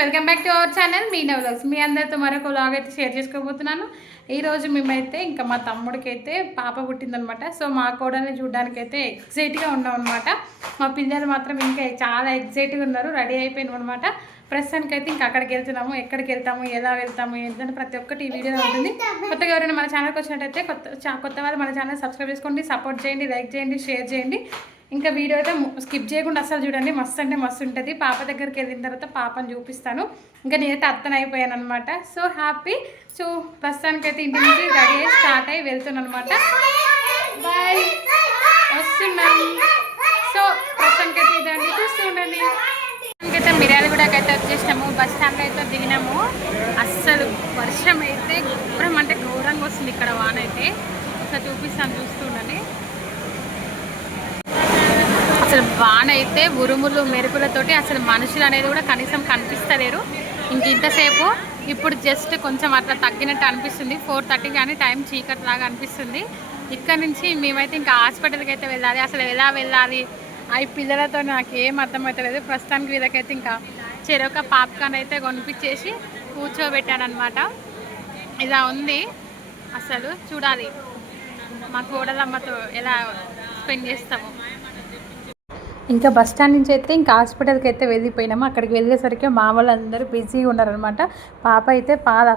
Welcome back to our channel Meena vlogs. మీ అందరితో మరొక వ్లాగ్ అయితే షేర్ చేసుకోబోతున్నాను. ఈరోజు మేమైతే ఇంకా మా తమ్ముడికి అయితే పాప పుట్టిందనమాట. సో మా కోడల్ని చూడడానికి అయితే ఎక్సైట్గా ఉన్నాం అనమాట. మా పిల్లలు మాత్రం ఇంకా చాలా ఎక్సైట్గా ఉన్నారు, రెడీ అయిపోయినాం అనమాట. ప్రస్తుతానికి అయితే ఇంకా అక్కడికి వెళ్తున్నాము. ఎక్కడికి వెళ్తాము, ఎలా వెళ్తాము ఏంటంటే ప్రతి ఒక్కటి ఈ వీడియోలో ఉంటుంది. కొత్తగా ఎవరైనా మన ఛానల్కి వచ్చినట్టయితే కొత్త వాళ్ళు మన ఛానల్ సబ్స్క్రైబ్ చేసుకోండి, సపోర్ట్ చేయండి, లైక్ చేయండి, షేర్ చేయండి. ఇంకా వీడియో అయితే స్కిప్ చేయకుండా అసలు చూడండి, మస్తు అంటే మస్తు ఉంటుంది. పాప దగ్గరికి వెళ్ళిన తర్వాత పాపను చూపిస్తాను. ఇంకా నేనైతే అత్తన అయిపోయాను అనమాట. So happy. సో ప్రస్తుతానికైతే ఇంటి నుంచి రెడీ అయ్యి స్టార్ట్ అయ్యి వెళ్తున్నాను అనమాట. బాయ్, వస్తున్నాం. సో ప్రస్తుతానికైతే ఇదండి, చూస్తూ ఉండండి. అయితే మిర్యాలగూడకి అయితే వచ్చేసినాము. బస్ స్టాండ్లో అయితే దిగినాము. అస్సలు వర్షం అయితే ఘోరం అంటే ఘోరంగా వస్తుంది ఇక్కడ, వాన అయితే. అసలు చూపిస్తాను, చూస్తూ ఉండండి. అసలు వాన అయితే ఉరుములు మెరుపులతోటి అసలు మనుషులు అనేది కూడా కనీసం కనిపిస్తలేరు. ఇంతసేపు ఇప్పుడు జస్ట్ కొంచెం అట్లా తగ్గినట్టు అనిపిస్తుంది. 4:30 కానీ టైం చీకటి లాగా అనిపిస్తుంది. ఇక్కడ నుంచి మేమైతే ఇంకా హాస్పిటల్కి అయితే వెళ్ళాలి. అసలు ఎలా వెళ్ళాలి ఆ పిల్లలతో నాకు ఏం అర్థమవుతలేదు. ప్రస్తుతానికి వీళ్ళకైతే ఇంకా చెరొక పాప్కార్న్ అయితే కొనిపించేసి కూర్చోబెట్టానమాట. ఇలా ఉంది. అసలు చూడాలి మా కోడలమ్మతో ఎలా స్పెండ్ చేస్తాము. ఇంకా బస్ స్టాండ్ నుంచి అయితే ఇంకా హాస్పిటల్కి అయితే వెళ్ళిపోయినాము. అక్కడికి వెళ్ళేసరికి మా వాళ్ళందరూ బిజీగా ఉన్నారనమాట. పాప అయితే పాలు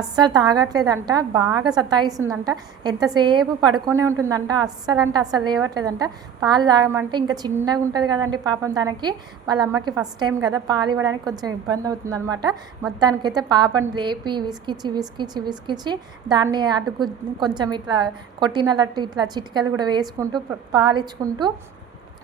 అస్సలు తాగట్లేదంట, బాగా సతాయిస్తుందంట. ఎంతసేపు పడుకొనే ఉంటుందంట, అస్సలు అంటే అస్సలు లేవట్లేదంట. పాలు తాగమంటే ఇంకా చిన్నగా ఉంటుంది కదండి పాపం, తనకి వాళ్ళ అమ్మకి ఫస్ట్ టైం కదా, పాలు ఇవ్వడానికి కొంచెం ఇబ్బంది అవుతుందన్నమాట. మొత్తానికైతే పాపని లేపి విసికిచ్చి దాన్ని అటుకు కొంచెం ఇట్లా కొట్టినట్టు ఇట్లా చిటికలు కూడా వేసుకుంటూ పాలిచ్చుకుంటూ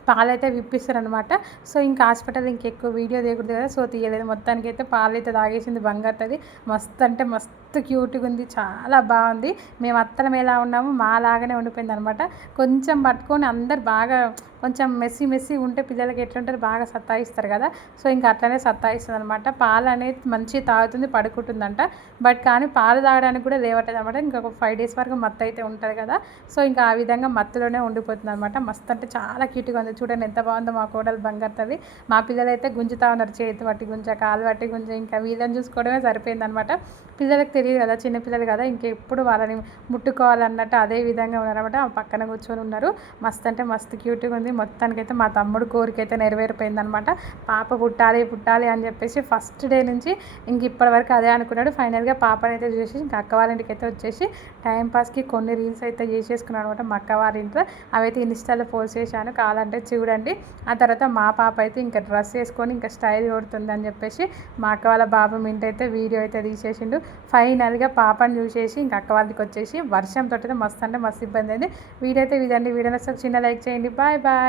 పాలైతే విప్పిస్తారనమాట. సో ఇంకా హాస్పిటల్ ఇంకెక్కువ వీడియో తీయకూడదు కదా, సో తీయలేదు. మొత్తానికి అయితే పాలు అయితే తాగేసింది. బంగారుది మస్తు అంటే మస్తు క్యూట్గా ఉంది, చాలా బాగుంది. మేము అత్తలం ఎలా ఉన్నాము మాలాగానే ఉండిపోయింది అనమాట. కొంచెం పట్టుకొని అందరు బాగా కొంచెం మెస్సీ ఉంటే పిల్లలకి ఎట్లుంటారు, బాగా సత్తాయిస్తారు కదా. సో ఇంకా అట్లనే సత్తాయిస్తుంది అనమాట. పాలు అనేది మంచిగా తాగుతుంది, పడుకుంటుందంట. బట్ కానీ పాలు తాగడానికి కూడా లేవట్లేదు అనమాట. ఇంకొక 5 days వరకు మత్తు అయితే ఉంటుంది కదా. సో ఇంకా ఆ విధంగా మత్తులోనే ఉండిపోతుంది అనమాట. మస్తు అంటే చాలా క్యూట్గా ఉంది. చూడండి ఎంత బాగుందో మా కోడలు బంగారుతుంది. మా పిల్లలు అయితే గుంజుతా ఉన్నారు, చేతి పట్టి గుంజ, కాలు పట్టి గుంజ. ఇంకా వీళ్ళని చూసుకోవడమే సరిపోయింది అనమాట. పిల్లలకు తెలియదు కదా, చిన్నపిల్లలు కదా, ఇంకెప్పుడు వాళ్ళని ముట్టుకోవాలన్నట్టు అదే విధంగా ఉన్నారనమాట. పక్కన కూర్చొని ఉన్నారు. మస్తు అంటే మస్తు క్యూట్గా ఉంది. మొత్తానికైతే మా తమ్ముడు కోరికైతే నెరవేరిపోయిందనమాట. పాప పుట్టాలి అని చెప్పేసి ఫస్ట్ డే నుంచి ఇంక ఇప్పటి వరకు అదే అనుకున్నాడు. ఫైనల్గా పాపని అయితే చూసి ఇంకా అక్క వాళ్ళ ఇంటికి అయితే వచ్చేసి టైంపాస్కి కొన్ని రీల్స్ అయితే చేసేసుకున్నాను అనమాట మా అక్క వాళ్ళ ఇంట్లో. అవైతే ఇన్స్టాలో పోస్ట్ చేశాను, కావాలంటే చూడండి. ఆ తర్వాత మా పాప అయితే ఇంకా డ్రెస్ వేసుకొని ఇంకా స్టైల్ కొడుతుంది అని చెప్పేసి మా అక్క వాళ్ళ బాబు మింట అయితే వీడియో అయితే తీసేసిండు. ఫైనల్గా పాపని చూసేసి ఇంకా అక్క వాళ్ళకి వచ్చేసి వర్షంతో అయితే మస్తు అంటే మస్తు ఇబ్బంది అయింది. వీడియో అయితే ఇదండి. వీడియో చిన్న లైక్ చేయండి. బాయ్.